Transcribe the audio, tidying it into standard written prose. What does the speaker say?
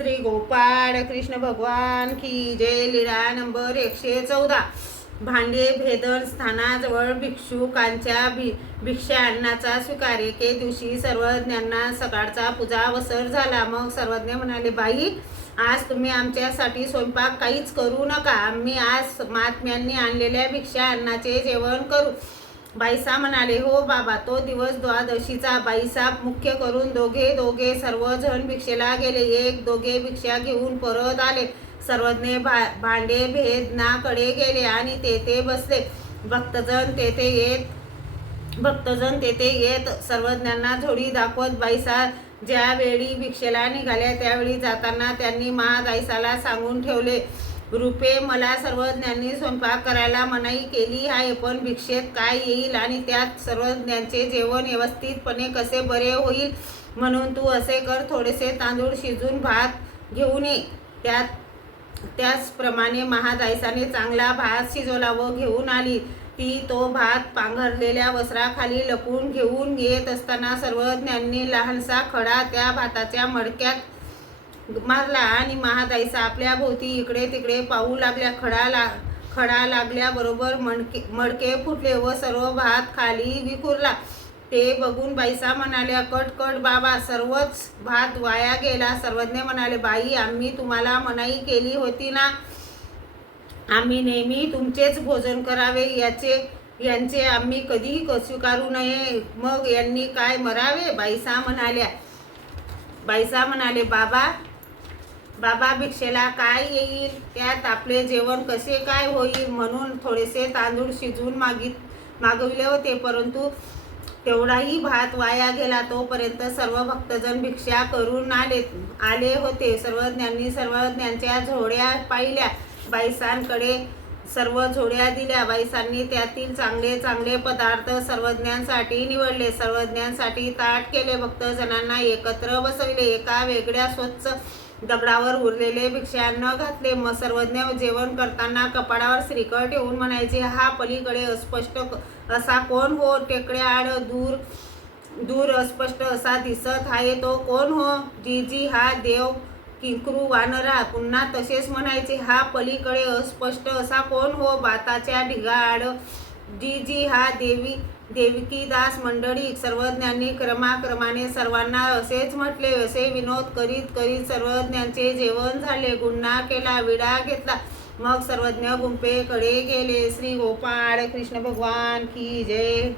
श्री गोपाळ कृष्ण भगवान की जय. लीला नंबर 114. भांडे भेदन स्थानाजवळ भिक्षुकांच्या भिक्षा अन्नाचा स्वीकार. एके दिवशी सर्वज्ञांना सकाळचा पूजावसर झाला. मग सर्वज्ञ म्हणाले, बाई, आज तुम्ही आमच्यासाठी स्वयंपाक काहीच करू नका. आम्ही आज महात्म्यांनी आणलेल्या भिक्षा अन्नाचे जेवण करू. बाईसा म्हणाले, हो बाबा, तो दिवस द्वादशीचा. बाईसाहेब मुख्य करून दोघे सर्वजण भिक्षेला गेले. एक दोघे भिक्षा घेऊन परत आले. सर्वज्ञ भांडे भेदनाकडे गेले आणि तेथे बसले. भक्तजन तेथे येत सर्वज्ञांना झोडी दाखवत बाईसाहेब ज्यावेळी भिक्षेला निघाल्या त्यावेळी जाताना त्यांनी महादाईसाला सांगून ठेवले, रुपे, मला सर्वज्ञांनी स्वयंपाक करायला मनाई केली आहे, पण भिक्षेत काय येईल आणि त्यात सर्वज्ञांचे जेवण व्यवस्थितपणे कसे बरे होईल, म्हणून तू असे कर, थोडेसे तांदूळ शिजून भात घेऊन ये. त्याचप्रमाणे महादाईसाने चांगला भात शिजवला व घेऊन आली. ती तो भात पांघरलेल्या वस्त्राखाली लपवून घेऊन येत असताना सर्वज्ञांनी लहानसा खडा त्या भाताच्या मडक्यात मारला आणि महादाईसा आपल्या भोवती इकडे तिकडे पाहू लागल्या. खडा लागल्याबरोबर मडके फुटले व सर्व भात खाली विखुरला. ते बघून बाईसा म्हणाल्या, कट बाबा, सर्वच भात वाया गेला. सर्वज्ञ म्हणाले, बाई, आम्ही तुम्हाला मनाई केली होती ना, आम्ही नेहमी तुमचेच भोजन करावे, यांचे आम्ही कधीही स्वीकारू नये. मग यांनी काय मरावे? बाईसा म्हणाले, बाबा, भिक्षेला काय येईल, त्यात आपले जेवण कसे काय होईल, म्हणून थोडेसे तांदूळ शिजवून मागविले होते, परंतु तेवढाही भात वाया गेला. तोपर्यंत सर्व भक्तजन भिक्षा करून आले होते. सर्वज्ञांच्या झोड्या पाहिल्या. बाईसांकडे सर्व झोड्या दिल्या. बाईसांनी त्यातील चांगले पदार्थ सर्वज्ञांसाठी निवडले. सर्वज्ञांसाठी ताट केले. भक्तजनांना एकत्र बसविले. एका वेगळ्या स्वच्छ दगडावर उरलेले भिक्षान्न घातले. मग सर्वज्ञ जेवण करताना कपाळावर श्रीफळ ठेवून म्हणायचे, हा पलीकडे अस्पष्ट असा कोण हो? टेकड्याआड दूर अस्पष्ट असा दिसत आहे तो कोण हो? जी हा देव किंकरू वानरा. पुन्हा तसेच म्हणायचे, हा पलीकडे अस्पष्ट असा कोण हो? भाताच्या ढिगाआड जी हा देवकीदास मंडळी. सर्वज्ञांनी क्रमाक्रमाने सर्वांना असेच म्हटले. असे विनोद करीत सर्वज्ञांचे जेवण झाले. गुन्हा केला, विडा घेतला. मग सर्वज्ञ गुंफेकडे गेले. श्री गोपाळ कृष्ण भगवान की जय.